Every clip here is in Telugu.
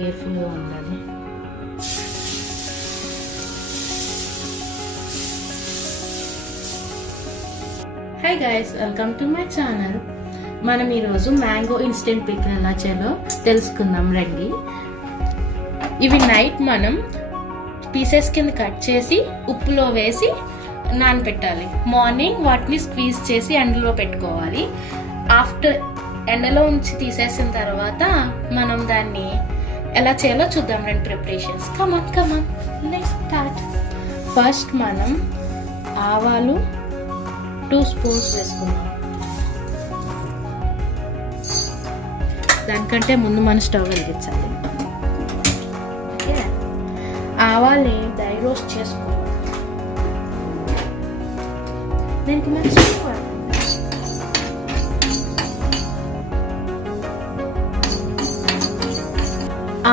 కేర్ఫుల్గా ఉండాలి hi guys welcome to my channel మనం ఈరోజు మ్యాంగో ఇన్స్టెంట్ పిక్ని ఎలా చేయాలో తెలుసుకుందాం రండి ఇవి నైట్ మనం పీసెస్ కింద కట్ చేసి ఉప్పులో వేసి నానబెట్టాలి మార్నింగ్ వాటిని స్క్వీజ్ చేసి ఎండలో పెట్టుకోవాలి ఆఫ్టర్ ఎండలో ఉంచి తీసేసిన తర్వాత మనం దాన్ని ఎలా చేయాలో చూద్దాం రెండు preparations common common next start first మనం ఆవాలు టూ స్పూన్స్ వేసుకుందాం దానికంటే ముందు మనం స్టవ్ వెలిగించాలి ఓకే డై రోస్ట్ చేసుకోవాలి దీనికి మంచి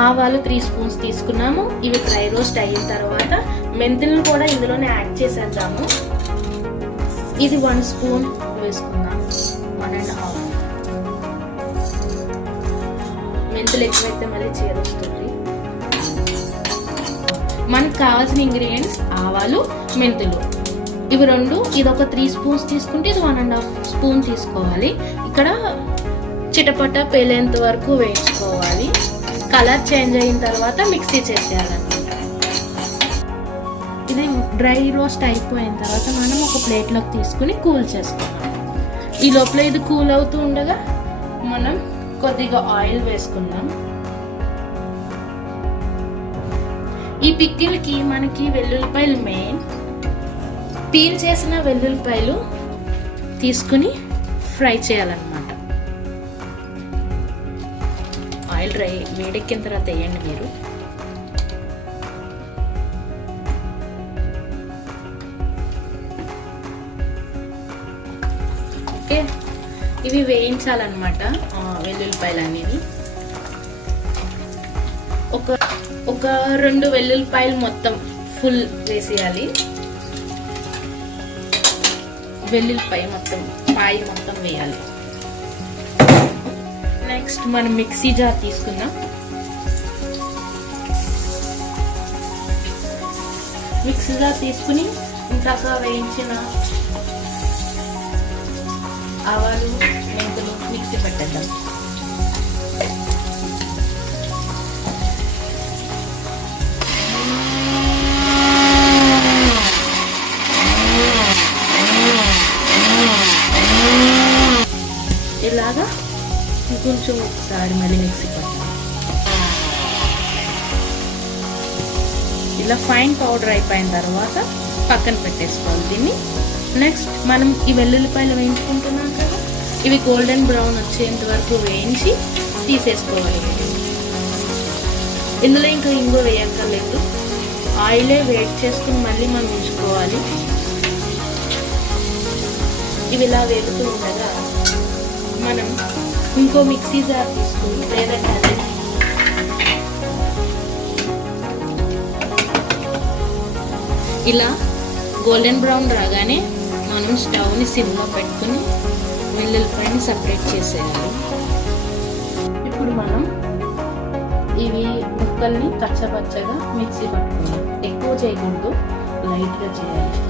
ఆవాలు త్రీ స్పూన్స్ తీసుకున్నాము ఇవి ఫ్రై రోస్ట్ అయిన తర్వాత మెంతులను కూడా ఇందులోనే యాడ్ చేసేద్దాము ఇది వన్ స్పూన్ వేసుకున్నాము వన్ అండ్ హాఫ్ మెంతులు ఎక్కువైతే మళ్ళీ చేరుస్తుంది మనకు కావాల్సిన ఇంగ్రీడియంట్స్ ఆవాలు మెంతులు ఇవి రెండు ఇది ఒక త్రీ స్పూన్స్ తీసుకుంటే ఇది వన్ అండ్ హాఫ్ స్పూన్ తీసుకోవాలి ఇక్కడ చిటపట పేలేంత వరకు వేయించుకోవాలి కలర్ చేంజ్ అయిన తర్వాత మిక్సీ చేసేయాలన్నమాట ఇది డ్రై రోస్ట్ అయిపోయిన తర్వాత మనం ఒక ప్లేట్లోకి తీసుకుని కూల్ చేసుకోవాలి ఈ లోపల ఇది కూల్ అవుతూ ఉండగా మనం కొద్దిగా ఆయిల్ వేసుకుందాం ఈ పిక్కిల్కి మనకి వెల్లుల్లిపాయలు మెయిన్ పీల్ చేసిన వెల్లుల్లిపాయలు తీసుకుని ఫ్రై చేయాలన్నమాట ఆయిల్ డ్రై వేడెక్కిన తర్వాత వేయండి మీరు ఓకే ఇవి వేయించాలన్నమాట వెల్లుల్లిపాయలు అనేది ఒక ఒక రెండు వెల్లుల్లిపాయలు మొత్తం ఫుల్ వేసేయాలి వెల్లుల్లిపాయ మొత్తం పాయ మొత్తం వేయాలి నెక్స్ట్ మనం మిక్సీ జార్ తీసుకుందాం మిక్సీ జార్ తీసుకుని ఇంకాక వేయించిన ఆవాలు మెంతులు మిక్సీ పెట్టేద్దాం ఇలాగా ఇంకొంచెం ఒకసారి మళ్ళీ మిక్సీ పట్టాలి ఇలా ఫైన్ పౌడర్ అయిపోయిన తర్వాత పక్కన పెట్టేసుకోవాలి దీన్ని నెక్స్ట్ మనం ఈ వెల్లుల్లిపాయలు వేయించుకుంటున్నాం కదా ఇవి గోల్డెన్ బ్రౌన్ వచ్చేంత వరకు వేయించి తీసేసుకోవాలి ఇందులో ఇంకా ఇంగో వేయక్కర్లేదు ఆయిలే వేట్ చేసుకుని మళ్ళీ మనం ఉంచుకోవాలి ఇవి ఇలా వేగుతూ ఉండగా మనం ఇంకో మిక్సీ జార్ ఇలా గోల్డెన్ బ్రౌన్ రాగానే మనం స్టవ్ని సిమ్లో పెట్టుకుని పైన సపరేట్ చేసేయాలి ఇప్పుడు మనం ఇవి ముక్కల్ని పచ్చపచ్చగా మిక్సీ పట్టుకుందాం ఎక్కువ చేయకూడదు లైట్గా చేయాలి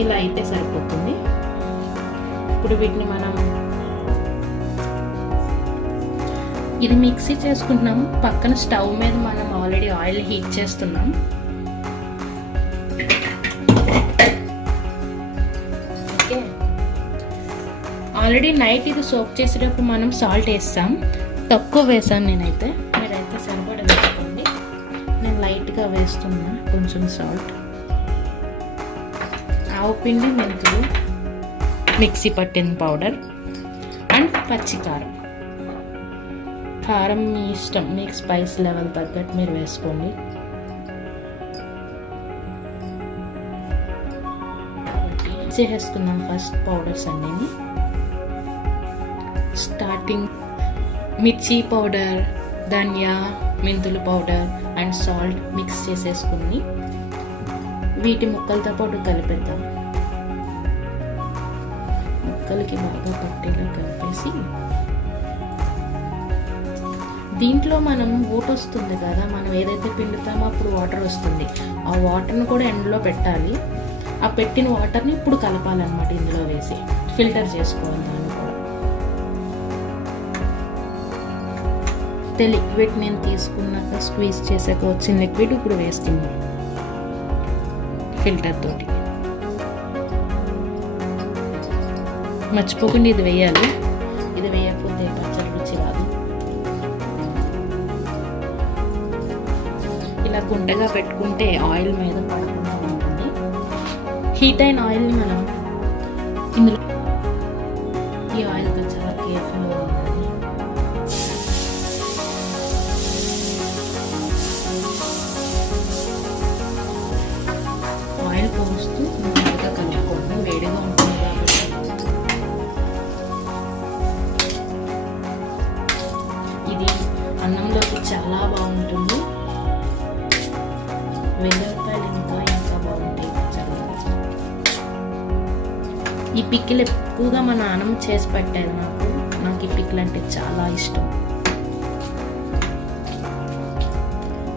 ఇలా అయితే సరిపోతుంది ఇప్పుడు వీటిని మనం ఇది మిక్సీ చేసుకుంటున్నాం పక్కన స్టవ్ మీద మనం ఆల్రెడీ ఆయిల్ హీట్ చేస్తున్నాం ఓకే ఆల్రెడీ నైట్ ఇది సోప్ చేసేటప్పుడు మనం సాల్ట్ వేస్తాం తక్కువ వేసాను నేనైతే మీరైతే సరిపడ వేసుకోండి నేను లైట్గా వేస్తున్నా కొంచెం సాల్ట్ పిండి మెంతులు మిక్సీ పట్టిన పౌడర్ అండ్ పచ్చికారం కారం మీ ఇష్టం మీకు స్పైస్ లెవెల్ తగ్గట్టు మీరు వేసుకోండి చేసేసుకుందాం ఫస్ట్ పౌడర్స్ అన్నీ స్టార్టింగ్ మిర్చి పౌడర్ ధనియా మెంతులు పౌడర్ అండ్ సాల్ట్ మిక్స్ చేసేసుకుని వీటి ముక్కలతో పాటు కలిపేద్దాం ముక్కలకి బాగా పట్టేలా కలిపేసి దీంట్లో మనం ఓట్ వస్తుంది కదా మనం ఏదైతే పిండుతామో అప్పుడు వాటర్ వస్తుంది ఆ వాటర్ని కూడా ఎండలో పెట్టాలి ఆ పెట్టిన వాటర్ని ఇప్పుడు కలపాలన్నమాట ఇందులో వేసి ఫిల్టర్ చేసుకోవాలి దాన్ని కూడా లిక్విడ్ నేను తీసుకున్నాక స్క్వీజ్ చేసాక వచ్చిన లిక్విడ్ ఇప్పుడు వేస్తున్నాను ఫిల్టర్ తోటి మర్చిపోకుండా ఇది వేయాలి ఇది వేయకపోతే పచ్చడి రుచి రాదు ఇలా కుండగా పెట్టుకుంటే ఆయిల్ మీద పడకుండా ఉంటుంది హీట్ అయిన ఆయిల్ని మనం ఇందులో ఈ ఆయిల్ అన్నంలోకి చాలా బాగుంటుంది వెల్లుల్లిపాయలు ఇంకా ఇంకా బాగుంటాయి ఈ పిక్కిలు ఎక్కువగా మా నాన్నమ్మ చేసి పెట్టారు నాకు నాకు ఈ పిక్కిలు అంటే చాలా ఇష్టం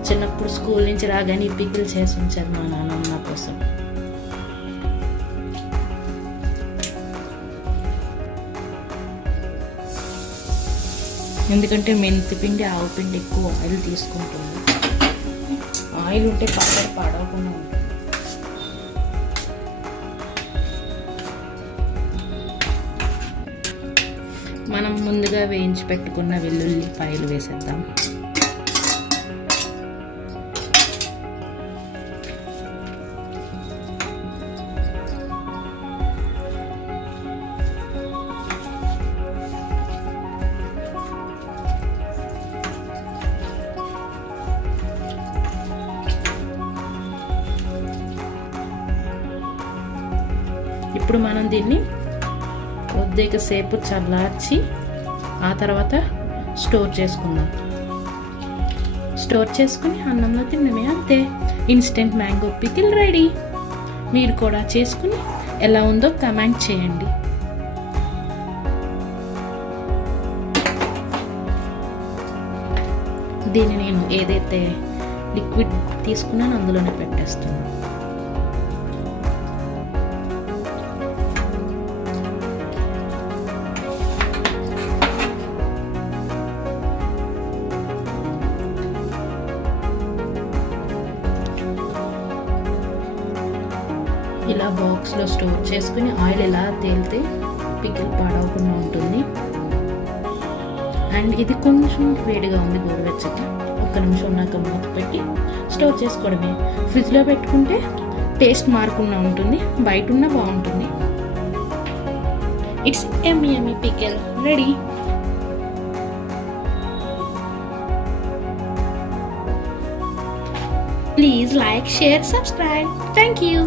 చిన్నప్పుడు స్కూల్ నుంచి రాగానే ఈ పిక్కిలు చేసి ఉంచారు మా నాన్నమ్మ నా కోసం ఎందుకంటే మెంతి పిండి ఆవు పిండి ఎక్కువ ఆయిల్ తీసుకుంటుంది ఆయిల్ ఉంటే పాపడ పాడవకుండా ఉంటుంది మనం ముందుగా వేయించి పెట్టుకున్న వెల్లుల్లి పాయలు వేసేద్దాం ఇప్పుడు మనం దీన్ని కొద్దిగా సేపు చల్లార్చి ఆ తర్వాత స్టోర్ చేసుకుందాం స్టోర్ చేసుకుని అన్నంలో తిన్నమే అంతే ఇన్స్టెంట్ మ్యాంగో పికిల్ రెడీ మీరు కూడా చేసుకుని ఎలా ఉందో కమెంట్ చేయండి దీన్ని నేను ఏదైతే లిక్విడ్ తీసుకున్నానో అందులోనే పెట్టేస్తున్నాను ఇలా బాక్స్లో స్టోర్ చేసుకుని ఆయిల్ ఎలా తేలితే పికిల్ పాడవకుండా ఉంటుంది అండ్ ఇది కొంచెం వేడిగా ఉంది గోరువెచ్చకి ఒక్క నిమిషం ఉన్నాక మూత పెట్టి స్టోర్ చేసుకోవడమే ఫ్రిడ్జ్లో పెట్టుకుంటే టేస్ట్ మారకుండా ఉంటుంది బయట ఉన్న బాగుంటుంది it's yummy yummy pickle ready Please like, share, subscribe. Thank you.